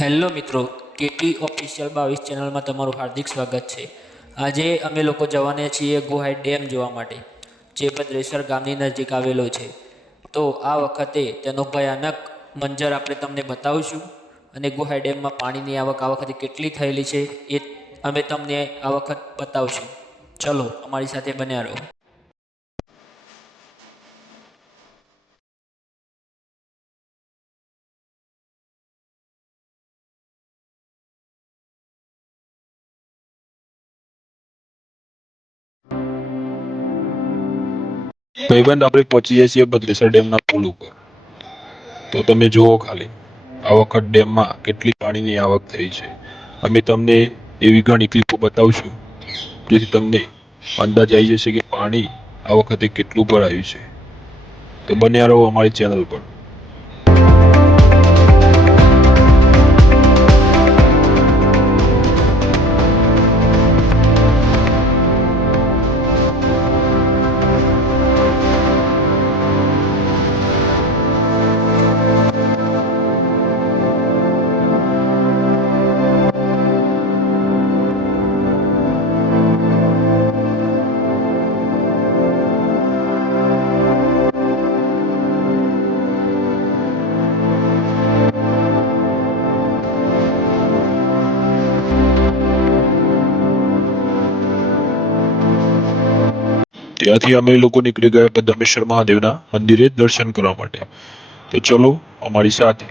Hello મિત્રો, KT official 22 ચેનલમાં તમારું હાર્દિક સ્વાગત છે। આજે અમે લોકો જવાના છીએ ગોહાઈ ડેમ જોવા માટે, જે ભદ્રેસર ગામની નજીક આવેલો છે। તો આ વખતે તેનો ભયાનક મંજર આપણે તમને બતાવીશું અને ગોહાઈ ડેમમાં પાણીની આવક આ વખતે કેટલી થયેલી છે એ અમે તમને આ વખત બતાવશું। ચલો અમારી સાથે બન્યા રહો। ભાઈબંધ આપણે પહોંચી જઈએ છીએ ભદ્રેસર ડેમના પુલ ઉપર। તો તમે જુઓ ખાલી આ વખત ડેમમાં કેટલી પાણીની આવક થઈ છે। અમે તમને એવી ઘણી ક્લિપો બતાવશું જેથી તમને અંદાજ આવી જશે કે પાણી આ વખતે કેટલું ભરાયું છે। તો બન્યા રહો અમારી ચેનલ પર। ત્યાંથી અમે લોકો નીકળી ગયા પદ્મેશ્વર મહાદેવના મંદિરે દર્શન કરવા માટે। તો ચલો અમારી સાથે।